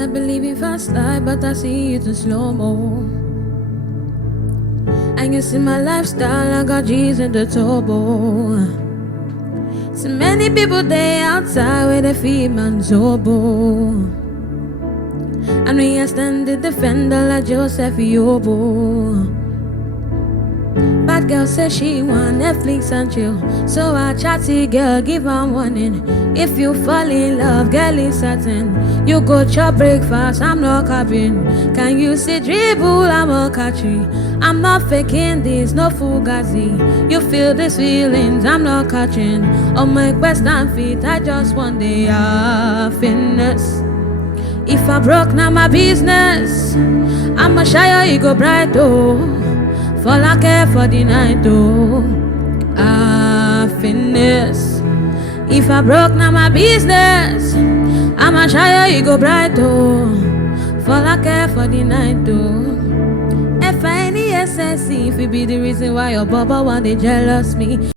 I believe in fast life, but I see it in slow-mo. And you see my lifestyle, I got G's in the turbo. So many people they outside with a feed man's oboe. And we I stand the defender like Joseph Yobo. Bad girl says she want Netflix and chill, so I chatty girl give her warning. If you fall in love, girl is certain. You go chop breakfast, I'm not capping. Can you see dribble, I'm a catchy. I'm not faking this, no fugazi. You feel these feelings, I'm not catching. On my quest and feet, I just want the finesse. If I broke, now my business. I'ma shy you go bright, oh. Fall I care for the night, oh. Finesse. If I broke, now my business. I'ma shy you go bright, oh. Fall I care for the night, oh. Finesse, if it be the reason why your baba want they jealous me.